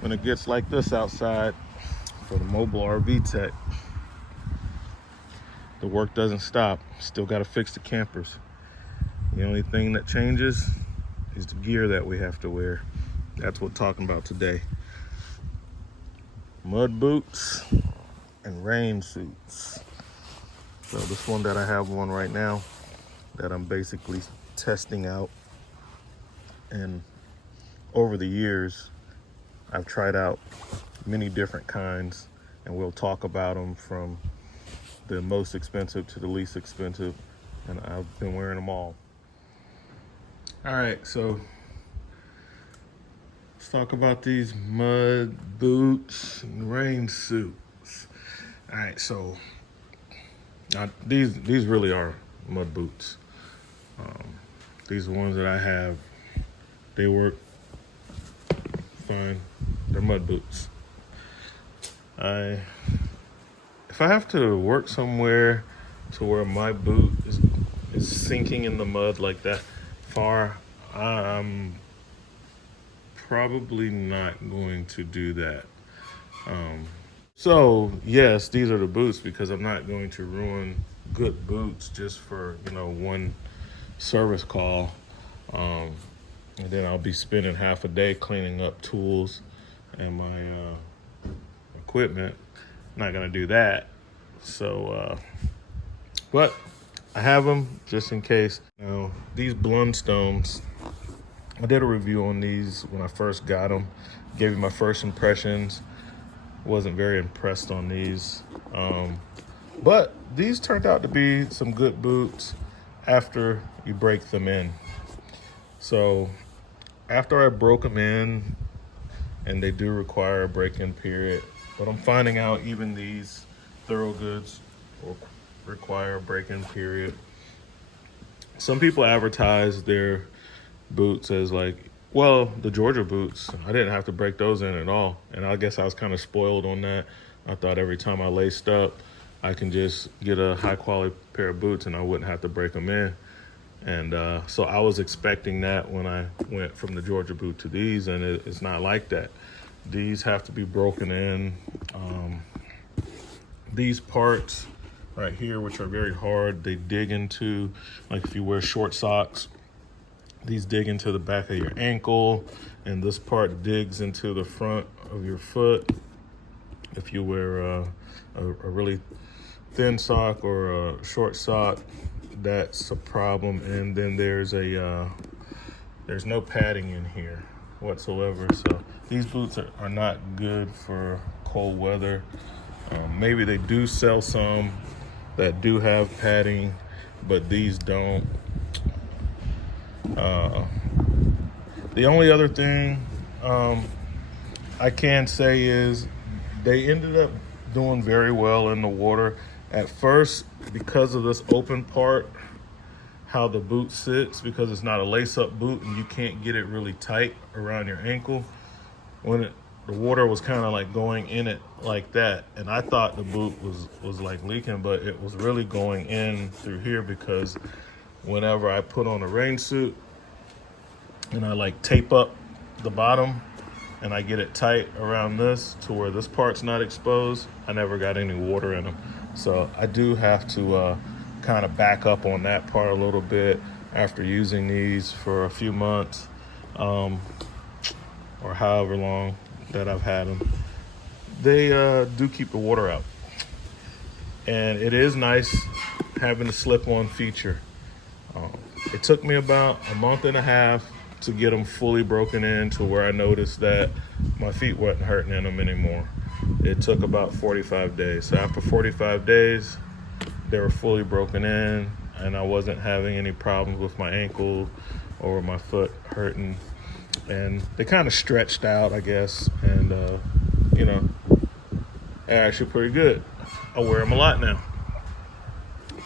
when it gets like this outside for the mobile RV tech, the work doesn't stop. Still got to fix the campers. The only thing that changes is the gear that we have to wear. That's what we're talking about today. Mud boots and rain suits. So this one that I have on right now that I'm basically testing out, and over the years I've tried out many different kinds, and we'll talk about them from the most expensive to the least expensive, and I've been wearing them all. All right, so let's talk about these mud boots and rain suits. All right, so these really are mud boots. These are ones that I have. They work fine. They're mud boots. If I have to work somewhere to where my boot is sinking in the mud like that far, I'm probably not going to do that. So yes, these are the boots, because I'm not going to ruin good boots just for one service call, and then I'll be spending half a day cleaning up tools and my equipment. I'm not gonna do that. So, but I have them just in case. Now these Blundstones, I did a review on these when I first got them. Gave you my first impressions. Wasn't very impressed on these, but these turned out to be some good boots after you break them in. So after I broke them in, and they do require a break-in period, but I'm finding out even these Thorogoods will require a break-in period. Some people advertise their boots as like, well, the Georgia boots, I didn't have to break those in at all. And I guess I was kind of spoiled on that. I thought every time I laced up, I can just get a high quality pair of boots and I wouldn't have to break them in. And so I was expecting that when I went from the Georgia boot to these, and it's not like that. These have to be broken in. These parts right here, which are very hard, they dig into, like if you wear short socks, these dig into the back of your ankle, and this part digs into the front of your foot. If you wear a really thin sock or a short sock, that's a problem. And then there's no padding in here whatsoever. So these boots are not good for cold weather. Maybe they do sell some that do have padding, but these don't. The only other thing I can say is they ended up doing very well in the water. At first, because of this open part, how the boot sits, because it's not a lace-up boot and you can't get it really tight around your ankle, when the water was kind of like going in it like that, and I thought the boot was like leaking, but it was really going in through here, because whenever I put on a rain suit and I like tape up the bottom and I get it tight around this to where this part's not exposed, I never got any water in them. So I do have to kind of back up on that part a little bit after using these for a few months, or however long that I've had them. They do keep the water out, and it is nice having the slip-on feature. It took me about a month and a half to get them fully broken in to where I noticed that my feet wasn't hurting in them anymore. It took about 45 days. So after 45 days, they were fully broken in, and I wasn't having any problems with my ankle or my foot hurting. And they kind of stretched out, I guess, and they're actually pretty good. I wear them a lot now.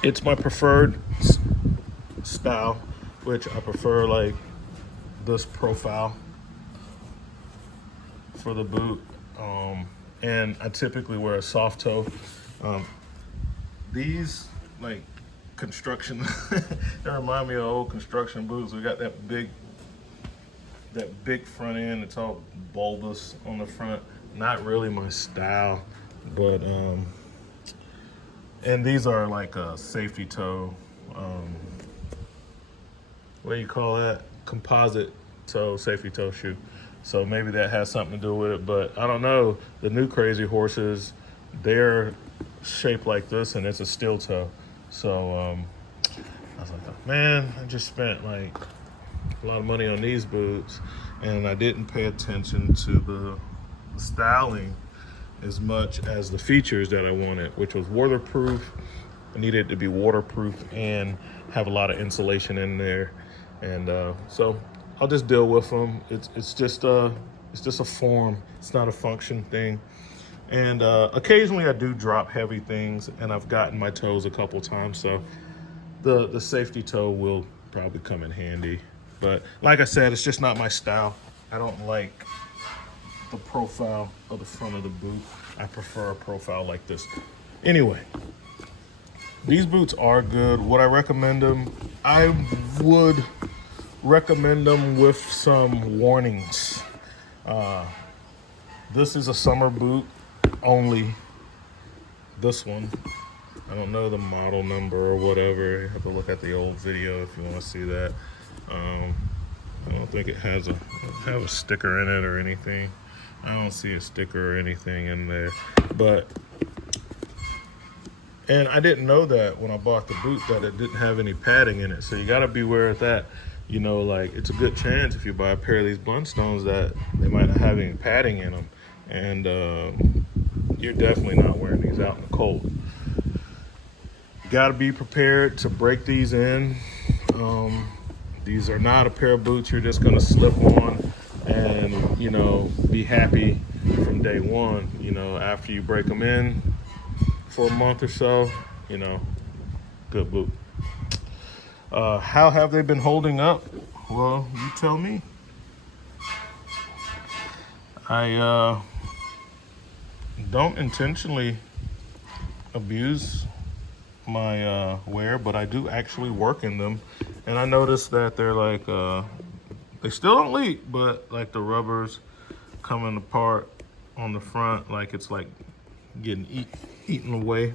It's my preferred style, which I prefer like this profile for the boot, and I typically wear a soft toe. These like construction they remind me of old construction boots. We got that big that big front end. It's all bulbous on the front. Not really my style, but and these are like a safety toe. What do you call that? Composite toe, safety toe shoe. So maybe that has something to do with it, but I don't know. The new Crazy Horses, they're shaped like this, and it's a steel toe. So I was like, man, I just spent like a lot of money on these boots, and I didn't pay attention to the styling as much as the features that I wanted, which was waterproof. I needed it to be waterproof and have a lot of insulation in there, and so I'll just deal with them. It's just a form. It's not a function thing. And occasionally I do drop heavy things, and I've gotten my toes a couple times, so the safety toe will probably come in handy. But like I said, it's just not my style. I don't like the profile of the front of the boot. I prefer a profile like this. Anyway, these boots are good. Would I recommend them? I would recommend them with some warnings. This is a summer boot only. This one, I don't know the model number or whatever. You have to look at the old video if you want to see that. I don't think it has have a sticker in it or anything. I don't see a sticker or anything in there. And I didn't know that when I bought the boot that it didn't have any padding in it. So you got to be aware of that. You know, like, it's a good chance if you buy a pair of these Blundstones that they might not have any padding in them. And you're definitely not wearing these out in the cold. You got to be prepared to break these in. These are not a pair of boots you're just going to slip on and, you know, be happy from day one. You know, after you break them in for a month or so, you know, good boot. How have they been holding up? Well, you tell me. I don't intentionally abuse my wear, but I do actually work in them, and I noticed that they're like they still don't leak, but like the rubbers coming apart on the front, like it's like getting eaten away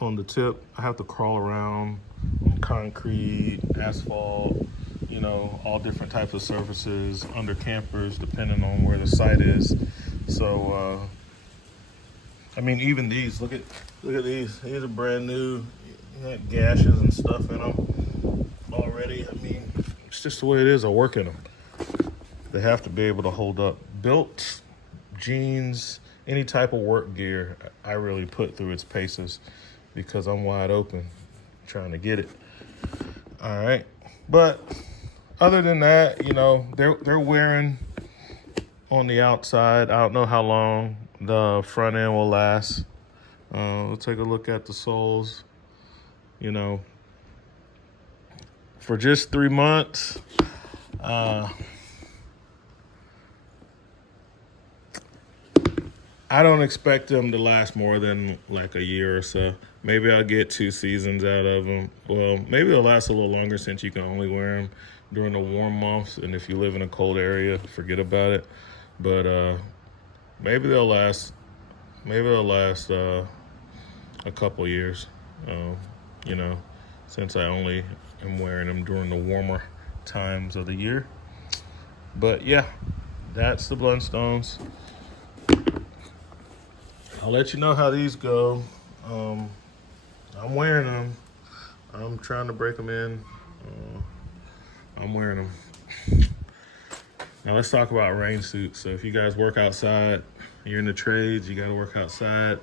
on the tip. I have to crawl around on concrete, asphalt, you know, all different types of surfaces, under campers, depending on where the site is. So I mean, even these, look at these. These are brand new. You got gashes and stuff in them already. I mean, it's just the way it is. I work in them. They have to be able to hold up. Belts, jeans, any type of work gear, I really put through its paces because I'm wide open trying to get it. All right. But other than that, you know, they're wearing on the outside. I don't know how long the front end will last. We'll take a look at the soles. You know, for just 3 months, I don't expect them to last more than like a year or so. Maybe I'll get 2 seasons out of them. Well, maybe they'll last a little longer since you can only wear them during the warm months. And if you live in a cold area, forget about it. But maybe they'll last. Maybe they'll last a couple years. You know, since I only am wearing them during the warmer times of the year. But yeah, that's the Blundstones. I'll let you know how these go. I'm wearing them. I'm trying to break them in. I'm wearing them. Now let's talk about rain suits. So if you guys work outside, you're in the trades, you got to work outside.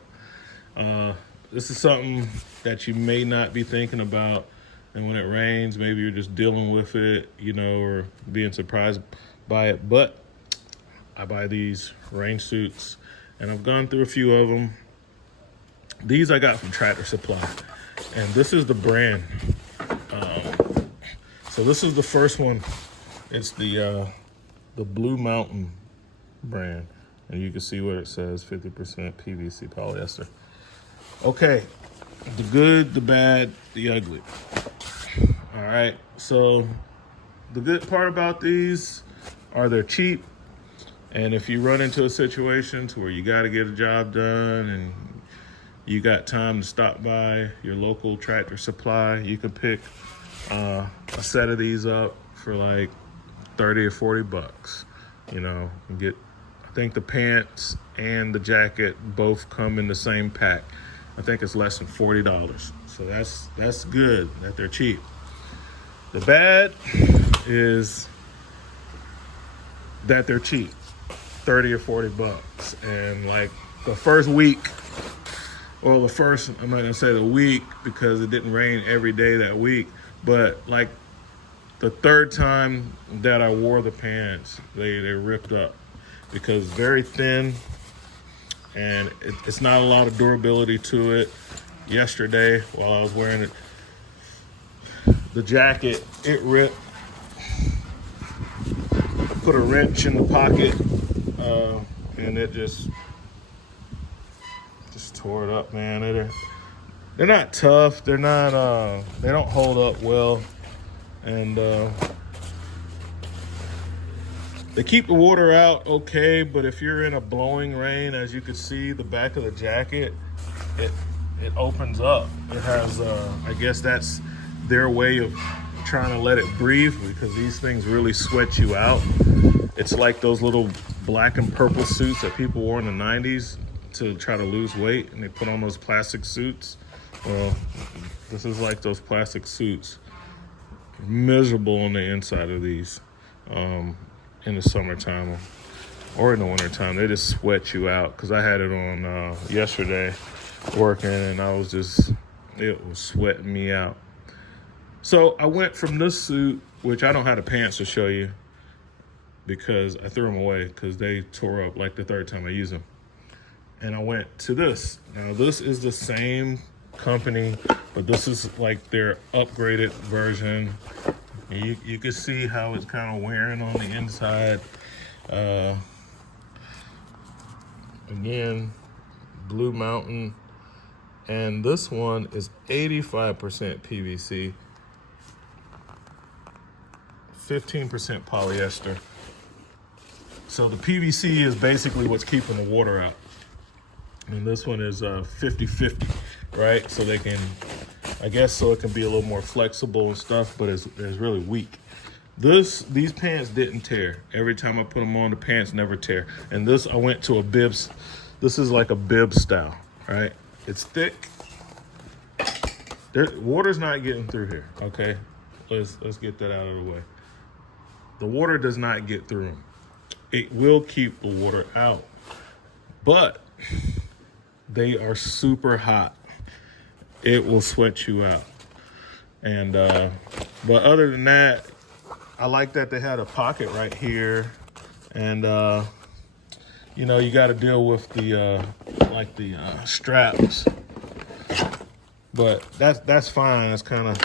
This is something that you may not be thinking about. And when it rains, maybe you're just dealing with it, you know, or being surprised by it. But I buy these rain suits, and I've gone through a few of them. These I got from Tractor Supply, and this is the brand. So this is the first one. It's the Blue Mountain brand, and you can see what it says: 50% PVC polyester. Okay, the good, the bad, the ugly. All right, so the good part about these are they're cheap. And if you run into a situation to where you got to get a job done and you got time to stop by your local Tractor Supply, you can pick a set of these up for like 30 or 40 bucks. You know, and get, I think the pants and the jacket both come in the same pack. I think it's less than $40. So that's good that they're cheap. The bad is that they're cheap, 30 or 40 bucks. And like the first week, well, I'm not gonna say the week because it didn't rain every day that week, but like the third time that I wore the pants, they ripped up because it's very thin and it's not a lot of durability to it. Yesterday, while I was wearing it, the jacket, it ripped. I put a wrench in the pocket and it just tore it up, man. They're not tough. They're not. They don't hold up well, and they keep the water out okay. But if you're in a blowing rain, as you can see, the back of the jacket, it opens up. It has. I guess that's their way of trying to let it breathe because these things really sweat you out. It's like those little black and purple suits that people wore in the 90s to try to lose weight, and they put on those plastic suits. Well, this is like those plastic suits. Miserable on the inside of these in the summertime or in the wintertime. They just sweat you out because I had it on yesterday working, and it was sweating me out. So I went from this suit, which I don't have the pants to show you because I threw them away because they tore up like the third time I used them. And I went to this. Now this is the same company, but this is like their upgraded version. You can see how it's kind of wearing on the inside. Again, Blue Mountain. And this one is 85% PVC, 15% polyester. So the PVC is basically what's keeping the water out. And this one is 50-50, right? So they can, I guess, so it can be a little more flexible and stuff, but it's really weak. These pants didn't tear. Every time I put them on, the pants never tear. And this, I went to a bibs. This is like a bib style, right? It's thick. Water's not getting through here, okay? Let's get that out of the way. The water does not get through them. It will keep the water out, but they are super hot. It will sweat you out. And but other than that, I like that they had a pocket right here. And you know, you got to deal with the straps. But that's fine. That's kind of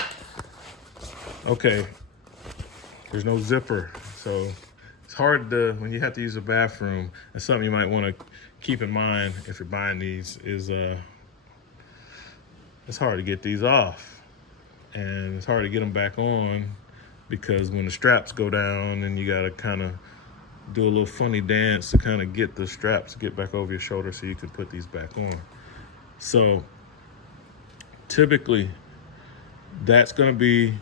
okay. There's no zipper, so it's hard to, when you have to use a bathroom. And something you might want to keep in mind if you're buying these is it's hard to get these off, and it's hard to get them back on because when the straps go down, and you got to kind of do a little funny dance to kind of get the straps to get back over your shoulder so you can put these back on. So typically that's going to be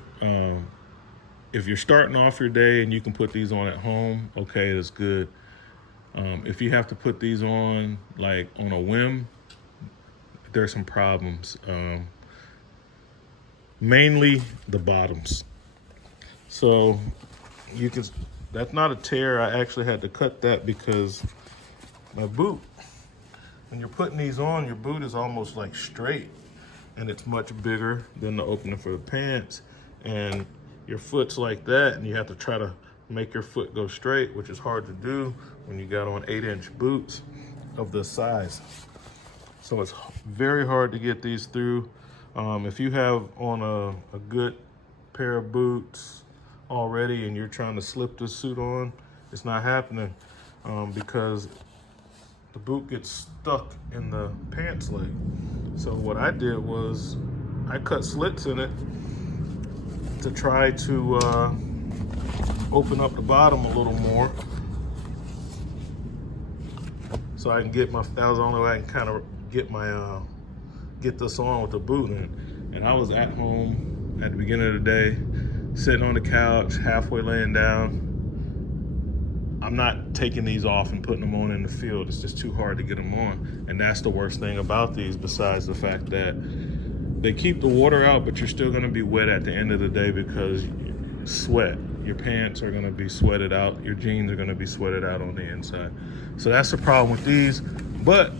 if you're starting off your day and you can put these on at home, okay, that's good. If you have to put these on like on a whim, there's some problems. Mainly the bottoms. So you can, that's not a tear. I actually had to cut that because my boot, when you're putting these on, your boot is almost like straight, and it's much bigger than the opening for the pants. And your foot's like that, and you have to try to make your foot go straight, which is hard to do when you got on 8-inch boots of this size. So it's very hard to get these through. If you have on a good pair of boots already and you're trying to slip this suit on, it's not happening because the boot gets stuck in the pants leg. So what I did was I cut slits in it to try to open up the bottom a little more so I can get my, that was the only way I can kind of get my, get this on with the boot. And I was at home at the beginning of the day, sitting on the couch, halfway laying down. I'm not taking these off and putting them on in the field. It's just too hard to get them on. And that's the worst thing about these, besides the fact that they keep the water out, but you're still gonna be wet at the end of the day because sweat. Your pants are gonna be sweated out. Your jeans are gonna be sweated out on the inside. So that's the problem with these, but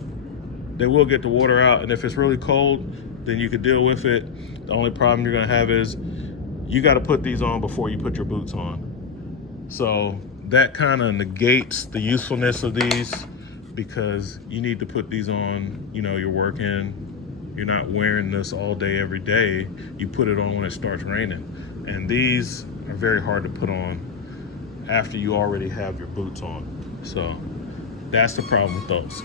they will get the water out. And if it's really cold, then you could deal with it. The only problem you're gonna have is you gotta put these on before you put your boots on. So that kind of negates the usefulness of these, because you need to put these on, you know, you're working, you're not wearing this all day, every day. You put it on when it starts raining. And these are very hard to put on after you already have your boots on. So that's the problem with those.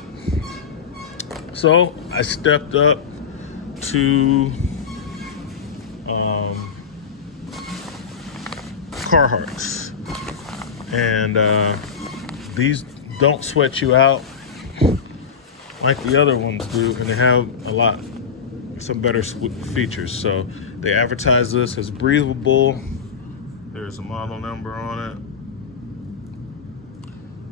So I stepped up to Carhartts. And these don't sweat you out like the other ones do, and they have some better features. So they advertise this as breathable. There's a model number on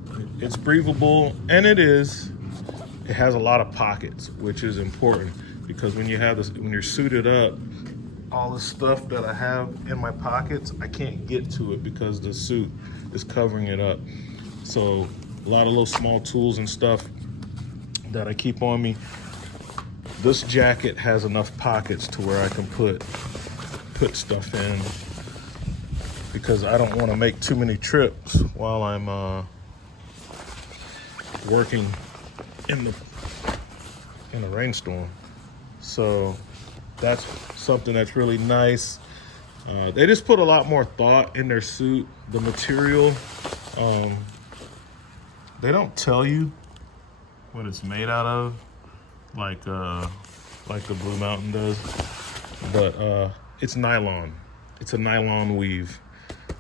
it. It's breathable, and it has a lot of pockets, which is important, because when you have this, when you're suited up, all the stuff that I have in my pockets, I can't get to it because the suit is covering it up. So a lot of little small tools and stuff that I keep on me. This jacket has enough pockets to where I can put stuff in, because I don't want to make too many trips while I'm working in the rainstorm. So that's something that's really nice. They just put a lot more thought in their suit. The material, they don't tell you what it's made out of, like the Blue Mountain does, but it's nylon. It's a nylon weave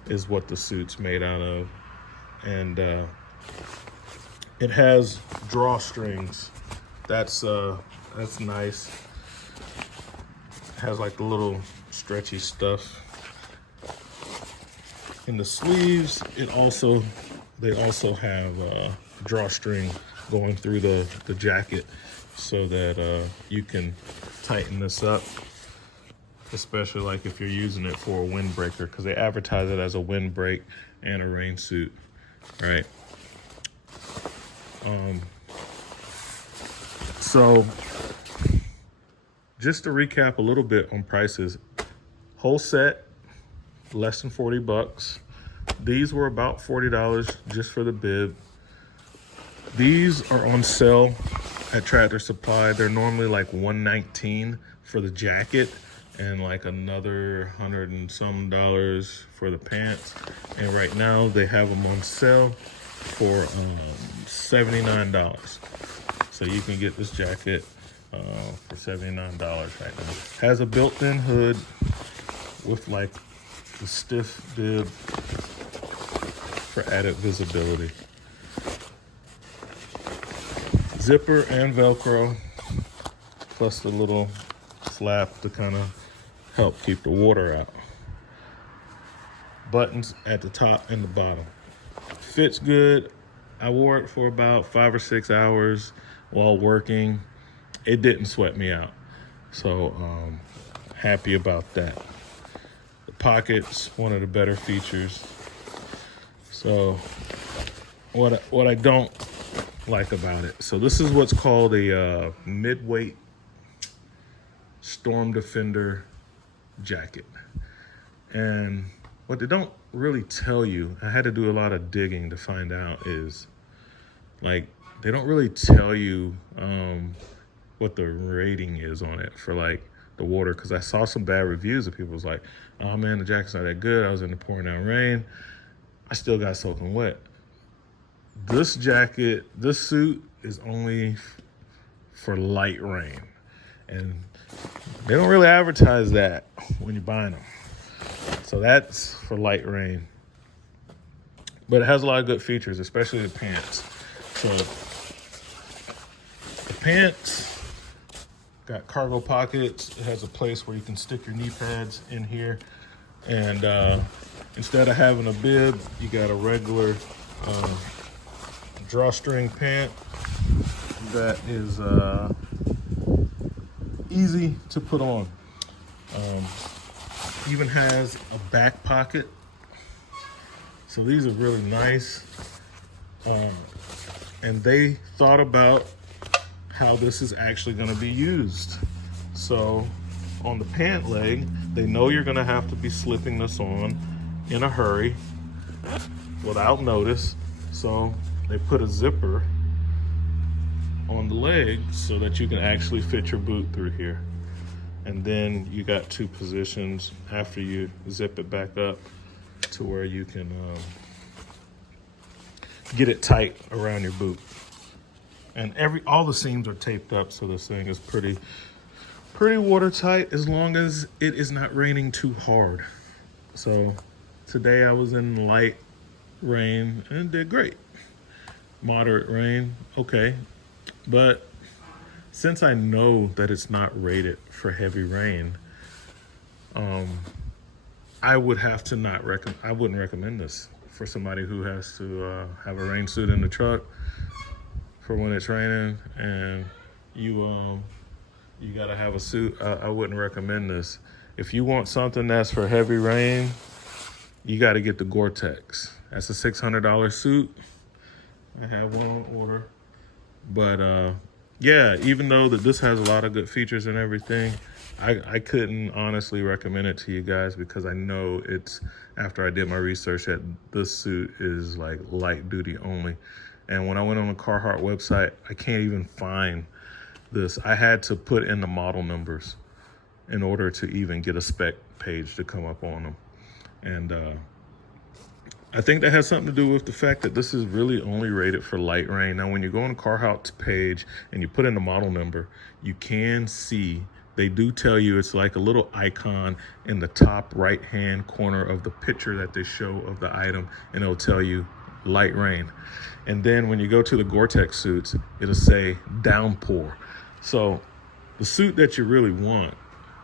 is what the suit's made out of. And it has drawstrings. That's nice. Has like the little stretchy stuff in the sleeves. They also have drawstring going through the jacket, so that you can tighten this up, especially like if you're using it for a windbreaker, because they advertise it as a windbreak and a rain suit, right? So just to recap a little bit on prices, whole set, less than 40 bucks. These were about $40 just for the bib. These are on sale at Tractor Supply. They're normally like $119 for the jacket and like another $100 and some for the pants. And right now they have them on sale for $79. So you can get this jacket for $79 right now. Has a built-in hood with like the stiff bib for added visibility. Zipper and Velcro, plus the little flap to kind of help keep the water out. Buttons at the top and the bottom. Fits good. I wore it for about 5 or 6 hours while working. It didn't sweat me out. So happy about that. The pockets, one of the better features. So what I don't like about it. So this is what's called a mid-weight Storm Defender jacket. And what they don't really tell you, I had to do a lot of digging to find out, is like they don't really tell you what the rating is on it for like the water, because I saw some bad reviews of people was like, oh man, the jacket's not that good. I was in the pouring down rain. I still got soaking wet. This jacket, this suit is only for light rain. And they don't really advertise that when you're buying them. So that's for light rain. But it has a lot of good features, especially the pants. So the pants got cargo pockets. It has a place where you can stick your knee pads in here. And instead of having a bib, you got a regular drawstring pant that is easy to put on. Even has a back pocket. So these are really nice. And they thought about how this is actually going to be used. So on the pant leg, they know you're going to have to be slipping this on in a hurry without notice. So they put a zipper on the leg so that you can actually fit your boot through here. And then you got two positions after you zip it back up to where you can get it tight around your boot. And all the seams are taped up, so this thing is pretty watertight as long as it is not raining too hard. So today I was in light rain and did great. Moderate rain, okay. But since I know that it's not rated for heavy rain, I would have to I wouldn't recommend this for somebody who has to have a rain suit in the truck for when it's raining and you gotta have a suit. I wouldn't recommend this. If you want something that's for heavy rain, you gotta get the Gore-Tex. That's a $600 suit. I have one on order. But yeah, even though that this has a lot of good features and everything, I couldn't honestly recommend it to you guys because I know it's, after I did my research, that this suit is like light duty only. And when I went on the Carhartt website, I can't even find this. I had to put in the model numbers in order to even get a spec page to come up on them. And I think that has something to do with the fact that this is really only rated for light rain. Now, when you go on the Carhartt's page and you put in the model number, you can see, they do tell you it's like a little icon in the top right-hand corner of the picture that they show of the item, and it'll tell you light rain. And then when you go to the Gore-Tex suits, it'll say downpour. So the suit that you really want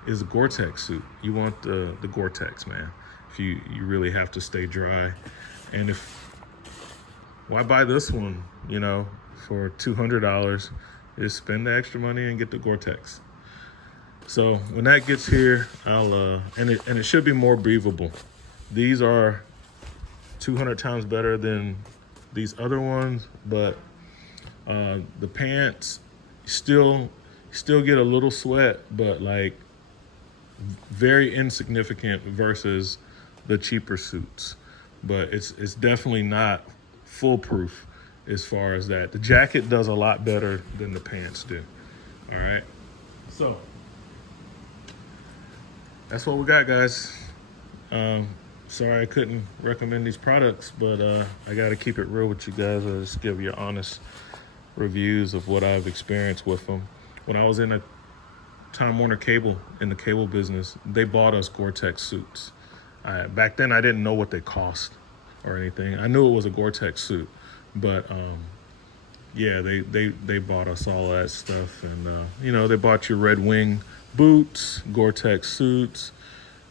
is a Gore-Tex suit. You want the Gore-Tex, man. If you really have to stay dry. And why buy this one, you know, for $200? Just spend the extra money and get the Gore-Tex. So when that gets here, and it should be more breathable. These are 200 times better than these other ones, but the pants still get a little sweat, but like very insignificant versus the cheaper suits. But it's definitely not foolproof as far as that. The jacket does a lot better than the pants do. All right, so that's what we got, guys. Sorry I couldn't recommend these products, but I got to keep it real with you guys. I'll just give you honest reviews of what I've experienced with them. When I was in a Time Warner Cable, in the cable business, they bought us Gore-Tex suits. Back then, I didn't know what they cost or anything. I knew it was a Gore-Tex suit, but yeah, they bought us all that stuff. And, you know, they bought your Red Wing boots, Gore-Tex suits,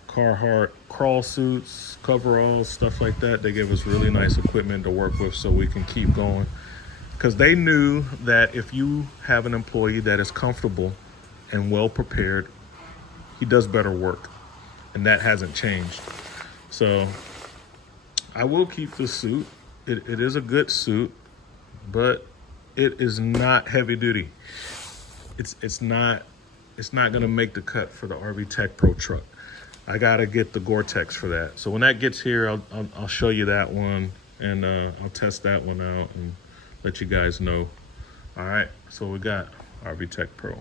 Carhartt crawl suits, coveralls, stuff like that. They gave us really nice equipment to work with so we can keep going. Because they knew that if you have an employee that is comfortable and well prepared, he does better work. And that hasn't changed. So I will keep this suit. It is a good suit, but it is not heavy duty. It's not gonna make the cut for the RV Tech Pro truck. I gotta get the Gore-Tex for that. So when that gets here, I'll show you that one, and I'll test that one out and let you guys know. All right, so we got RV Tech Pro.